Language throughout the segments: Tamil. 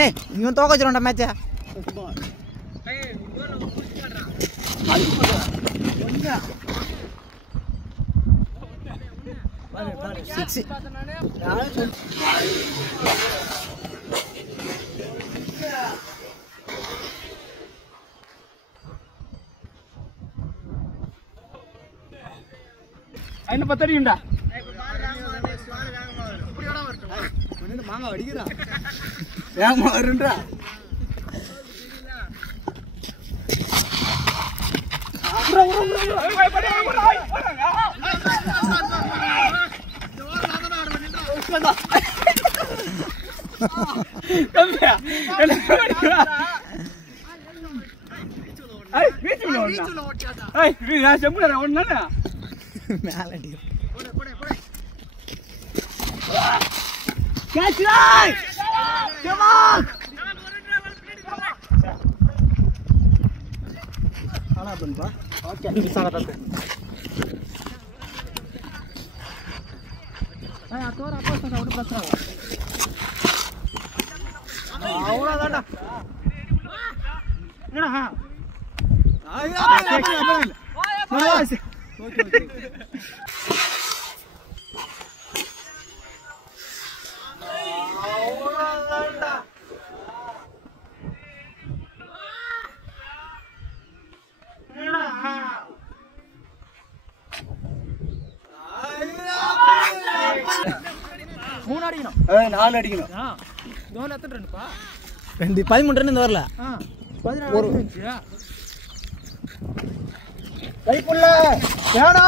ஏய் இவன் தோக்க வச்சிருவான்டா மேட்சை. என்ன பத்தடியும்டா மாங்க அடிக்கிறா ஏமா வருன்றா மூணு அடிக்கணும், 4 அடிக்கணும். 13 ரன் இந்த வரல. ஒரு கைப்புள்ள வேணா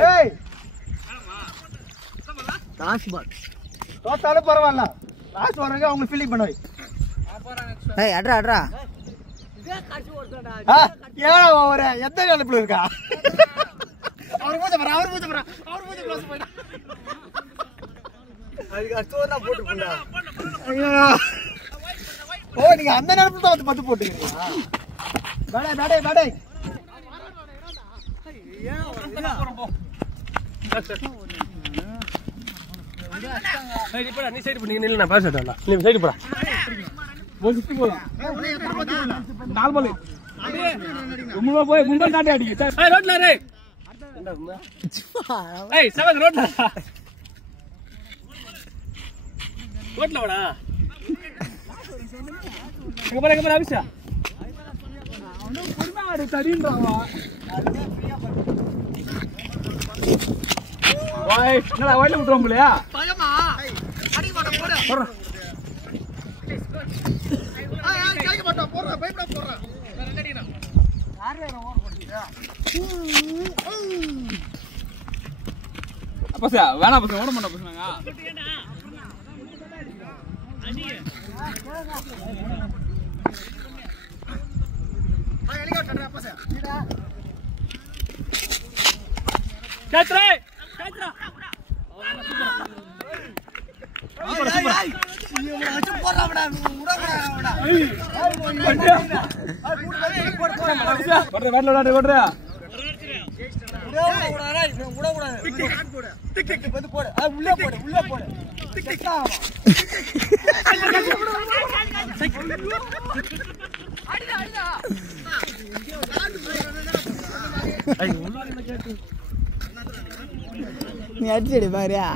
டேய் லாஸ்ட் பால் தோத்தாலும் பரவாயில்ல. லாஸ்ட் வரங்க அவங்க ஃபீலிங் பண்ணுவை. ஏய் அட்ரா அட்ரா ஏடா ஓவர எந்த நிலப்புல இருக்கா? அவர் மூஞ்ச பாரு, அவர் மூஞ்ச பாரு, அவர் மூஞ்ச க்ளோஸ் போய்டா. அதுக்கு அச்சோனா போட்டு போடா. ஐயோ ஓ நீங்க அந்த நேரத்துல தான் வந்து பத்து போட்டுக்கிறீங்களா? பேடே பேடே பேடே நீ சைடு பண்ணி நில்ல, நான் பேச மாட்டேன். நீ சைடு போடா. ஒரு சுத்தி போலாம். 4 பால். உம்மா போய் முந்தல் தாண்டி அடிங்க. ஏய் ரோட்ல ரே. ஏய் சவன் ரோட்ல. ரோட்ல வாடா. இங்க பாரு அபிஷா. அவனோ பொறுமையா ஆடு தடின்றாவா. ஓய் என்னடா வயல்ல விட்டுறோம் போலையா? பயமா அடி மாட்ட போடு. போறா. ஏய் கேக்க மாட்டா போறா, பயப்பட போறா. வேற என்னடினா? யாரே ஓவர் போடுறியா? அப்பா வேணா பசங்க ஓட மாட்டா பசங்க. அடி. ஆ ஹெலிகாப்டர் அப்பா சார். நீடா. கேட்ரே கேட்ரா. நீ அடிச்சடி பாரியா?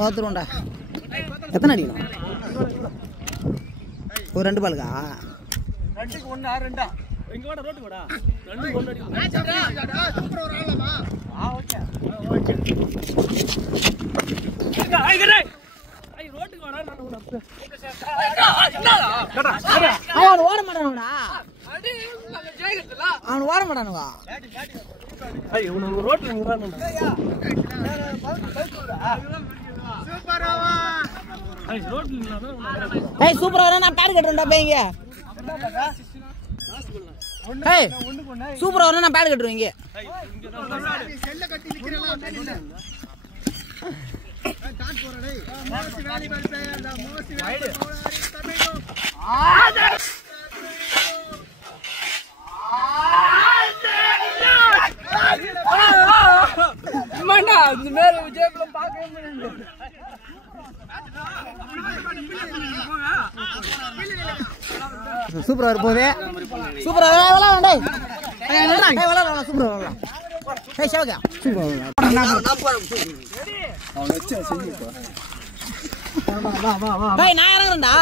ஓத்துருவோண்டா. எத்தனை அடிக்கணும்? ஒரு 2 பாலுக்கா? 2க்கு 1 6 2. இங்க வாடா ரோட்டுக்கு வாடா. 2க்கு 1 அடிக்கணும். மேட்ச் ஆடுடா. சூப்பரா ஒரு ஆளமா. ஓகே. ஓகே. ஐ கரே. ஐ ரோட்டுக்கு வாடா நான் உனக்கு. என்னடா? அவன் ஓட மாட்டானுடா. அடி நாங்க ஜெயிக்கிறதுல. அவன் ஓட மாட்டானுவா. ஐ உனக்கு ரோட்ல நிறானடா. சூப்பராவா. ஐ ரோட்ல நிறானடா. ஏய் சூப்பரா வரேன், நான் பேட் கட்டுறேன்டா பையங்க. ஏய் சூப்பரா வரேன், நான் பேட் கட்டுறேன் இங்க. செல்ல கட்டி நிக்கறலாம் அப்படியே நின்னு. டாட் போறா டேய். Most valuable player the most valuable bowler இன் தமிழ். இந்த மேல விஜயகுல பார்க்கவே முடியல. சூப்பரா இருப்போவே. சூப்பரா விளையாடலாம் டேய். டேய் விளையாடலாம் சூப்பரா விளையாடலாம். டேய் ஷாவகா. சூப்பரா விளையாடலாம். அவன் வெச்ச செஞ்சுப்பா. வா. டேய் நான் இறங்கறேன்டா.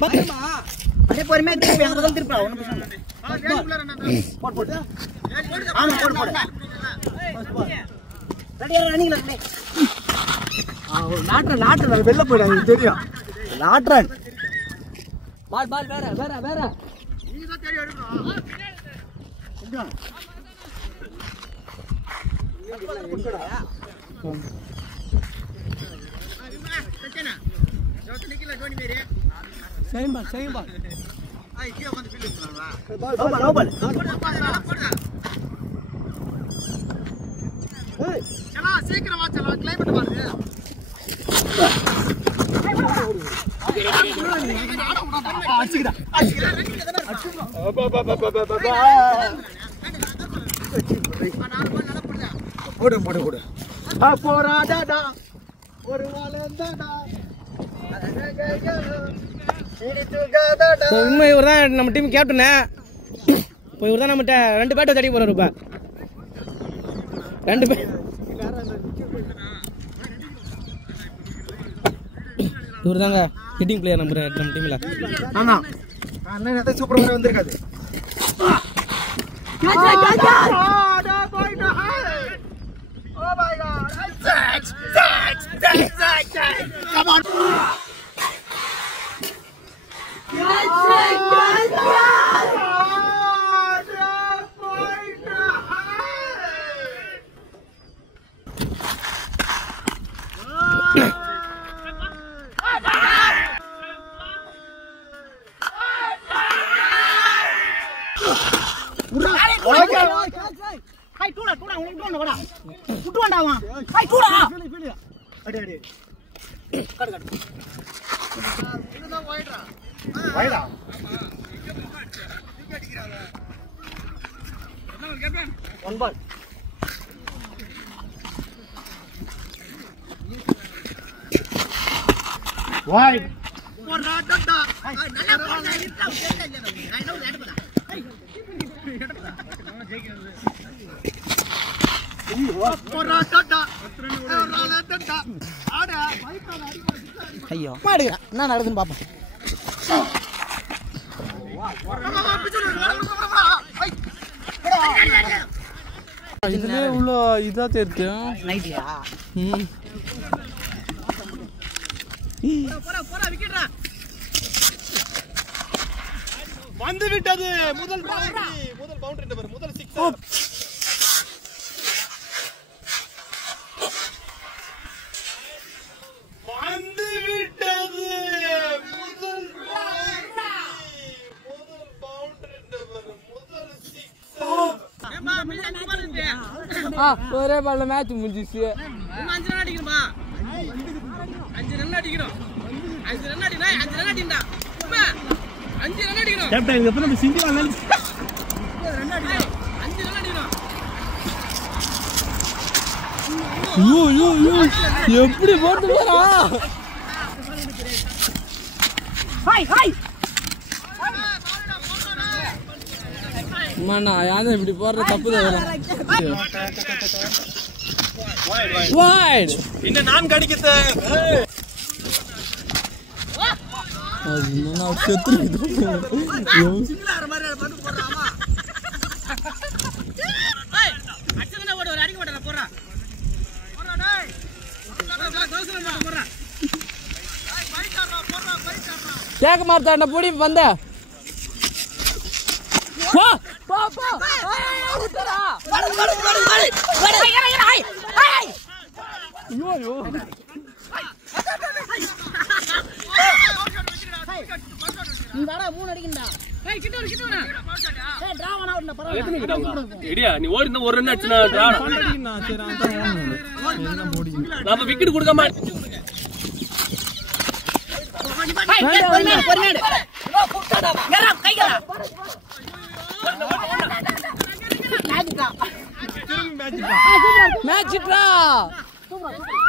பத்துமா. அப்படியே பொறுமையா திருப்பி அங்க வந்து திருப்பா. ஒண்ணு பிரச்சனை இல்ல. போடு. ஆமா போடு. ரெடியா ரன்னிங்ல டேய். லாட்டர் வெல்ல போயிடாது தெரியும். லாட்டர். பால் வேற. நீங்க தான் தேடி எடுக்கணும். எங்க? Same ball. Ai, kya வந்து ஃபீல்ட் பண்ணாங்களா? பால். ஏய், चला சீக்கிரம் வா चला கிளைமேட் பாரு. அடிச்சுடா. போடு. போராடடா. ஒரு வாளந்தடா. உண்மை இவர் தான் நம்ம டீம் கேப்டனு. இப்போ இவர் தான் நம்மகிட்ட 2 பேட்டை தடி போறாரு. இப்போ 2 பேர் இவர் தாங்க ஹிட்டிங் பிளேயர் நம்ம டீம்ல. ஆமா அண்ணன் அத சூப்பரா வந்திருக்காது. Oh my god. Come on. Doda உனக்கு வாடா குட்டுவாண்டா அவன். ஹாய் டூடா அடி கட் இதுதான் வைடா நீங்க அடிக்கறாங்க. என்ன கேப்டன்? One ball. வைட் போராடடா. நல்லா போடா இருக்கா கேட்கல நீ. நான் என்ன அடிப்படா. ஐயோ மாடுகிறா என்ன நடக்குதுன்னு பாப்போம். இதுல உள்ள இதா தெரியும் நைட்டியா போடா விக்கெட்ரா வந்து விட்டது. முதல் பவுண்டரி நம்பர் முதல் 6 வந்து விட்டது. முதல் பவுண்டரி நம்பர் முதல் 6 ஒரே பால்ல மேட்ச் முடிஞ்சிச்சு. 5 ரன் அடிக்கணுமா? 5 ரன் அடிக்கணும். 5 ரன் அடினா 5 ரன் அடிடா. 5 ரன் அடிக்கணும். கேப்டன் இதுக்கு அப்புறம் சிந்தி வாங்க. 5 ரன் அடிக்கணும். 5 ரன் அடிக்கணும். யூ எப்படி போட்டு போறா? ஹாய் மண்ணா யாரு இப்படி போற தப்பு தான். வைட் இன்ன நான் கடிக்கத. அது நான் செத்துறது. சிங்கிளார மாதிரி பட்டு போறாமா? ஏய் அச்சனா ஓட ஒரு அடிக்க மாட்டற போறா. போறா டேய். தோசல போறா. ஏய் பைட்டாறா போறா. கேக்க மாட்டானே புடி வந்த. வா உட்டடா. வட ஏய். ஐயோ நீ வாடா 3 அடிக்கடா. ஏய் கிட்ட வர. ஏய் டிரா பண்ணா விடுடா பரவாயில்லை. எத்தனை கிட்டாங்க? எடியா நீ ஓடினா ஒரு ரன் அடிச்சனா டிரா பண்ணடினா. சரி அந்த என்ன போடிங்க. நான் விக்கெட் கொடுக்க மாட்டேன். பொறுமையா கூப்டாடா. ஏறா கைகளா. திரும்ப மேட்ச் ட்ரா. சூப்பரா